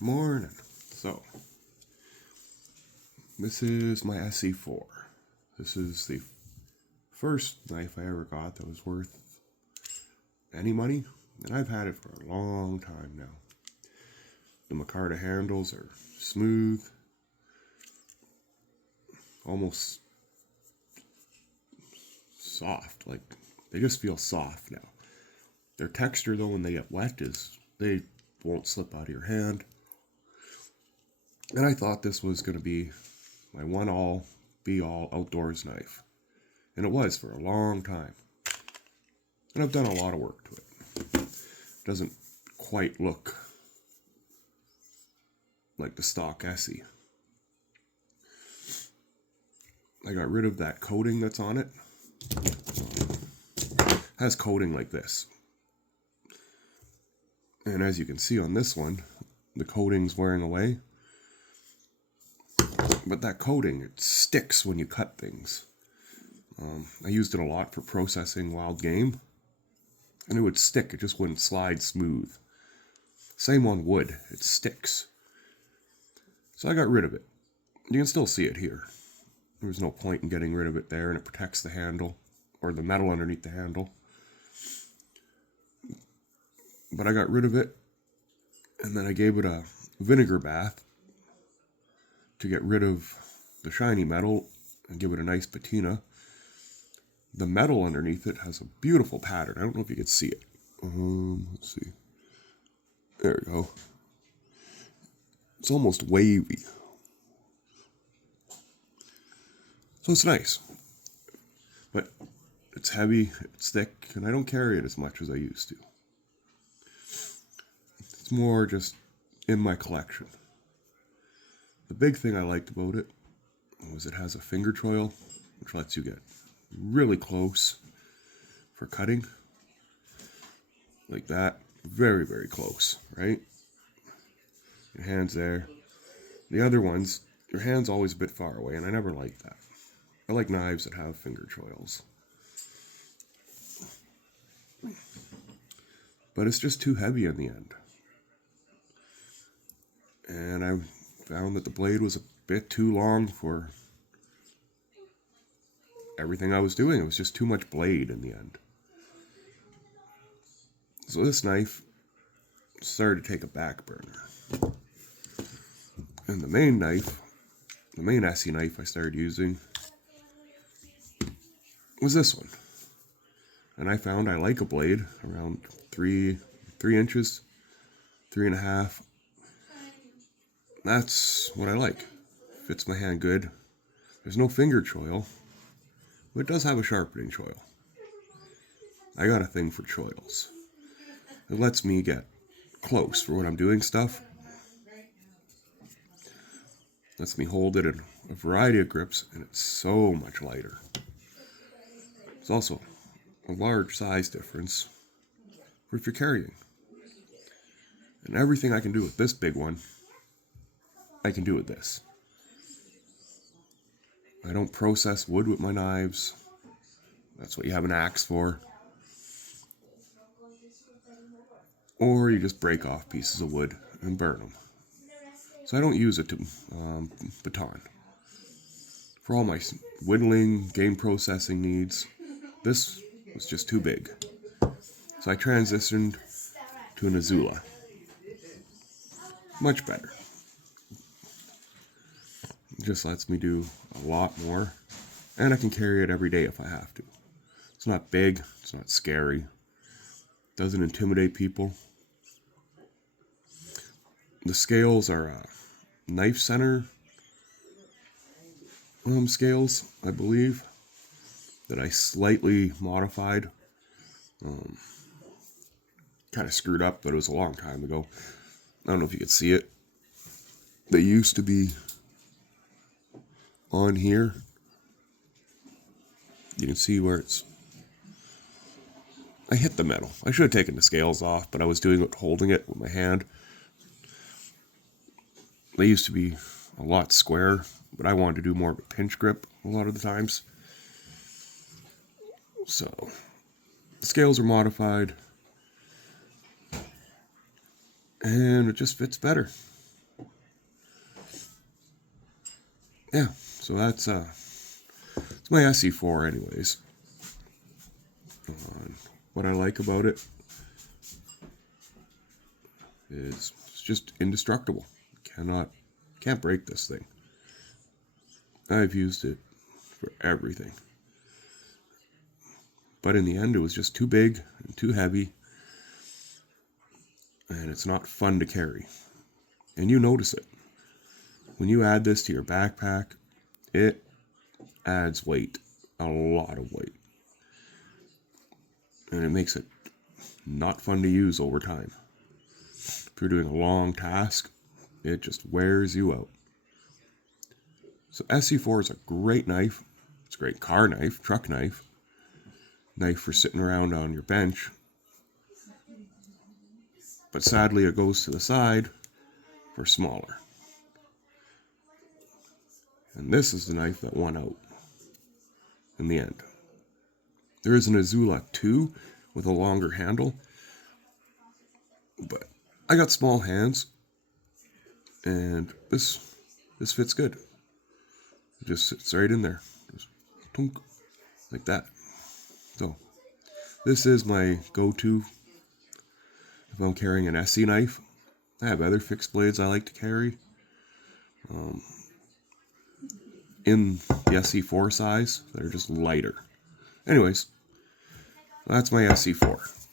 Morning. So, this is my SE4. This is the first knife I ever got that was worth any money, and I've had it for a long time now. The micarta handles are smooth, almost soft, like they just feel soft now. Their texture though when they get wet is they won't slip out of your hand. And I thought this was going to be my one-all, be-all outdoors knife. And it was for a long time. And I've done a lot of work to it. It doesn't quite look like the stock Esee. I got rid of that coating that's on it. It has coating like this. And as you can see on this one, the coating's wearing away. But that coating, it sticks when you cut things. I used it a lot for processing wild game. And it would stick, it just wouldn't slide smooth. Same on wood, it sticks. So I got rid of it. You can still see it here. There was no point in getting rid of it there, and it protects the handle, or the metal underneath the handle. But I got rid of it, and then I gave it a vinegar bath to get rid of the shiny metal and give it a nice patina. The metal underneath it has a beautiful pattern. I don't know if you can see it. Let's see. There we go. It's almost wavy. So it's nice. But it's heavy, it's thick, and I don't carry it as much as I used to. It's more just in my collection. The big thing I liked about it was it has a finger choil, which lets you get really close for cutting. Like that. Very, very close, right? Your hand's there. The other ones, your hand's always a bit far away, and I never like that. I like knives that have finger choils. But it's just too heavy in the end. And I found that the blade was a bit too long for everything I was doing. It was just too much blade in the end. So this knife started to take a back burner. And the main knife, the main Esee knife I started using was this one. And I found I like a blade around 3 inches, 3.5. That's what I like. Fits my hand good. There's no finger choil, but it does have a sharpening choil. I got a thing for choils. It lets me get close for when I'm doing stuff. Lets me hold it in a variety of grips, and it's so much lighter. It's also a large size difference for if you're carrying. And everything I can do with this big one, I can do with this. I don't process wood with my knives. That's what you have an axe for. Or you just break off pieces of wood and burn them. So I don't use it to baton. For all my whittling, game processing needs, this was just too big. So I transitioned to an Azula. Much better. It just lets me do a lot more. And I can carry it every day if I have to. It's not big, it's not scary. Doesn't intimidate people. The scales are knife center scales, I believe, that I slightly modified. Kind of screwed up, but it was a long time ago. I don't know if you could see it. They used to be on here. You can see where it's... I hit the metal. I should have taken the scales off, but I was doing it holding it with my hand. They used to be a lot square, but I wanted to do more of a pinch grip a lot of the times. So, the scales are modified, and it just fits better. yeah, so that's it's my SE4 anyways. What I like about it is it's just indestructible. Can't break this thing. I've used it for everything. But in the end, it was just too big and too heavy, and it's not fun to carry. And you notice it. When you add this to your backpack, it adds weight, a lot of weight. And it makes it not fun to use over time. If you're doing a long task, it just wears you out. So SE4 is a great knife. It's a great car knife, truck knife for sitting around on your bench. But sadly, it goes to the side for smaller. And this is the knife that won out in the end. There is an Azula 2 with a longer handle, but I got small hands, and this fits good. It just sits right in there, just tunk, like that. So this is my go-to if I'm carrying an Esee knife. I have other fixed blades I like to carry in the SE4 size that are just lighter. Anyways, that's my SE4.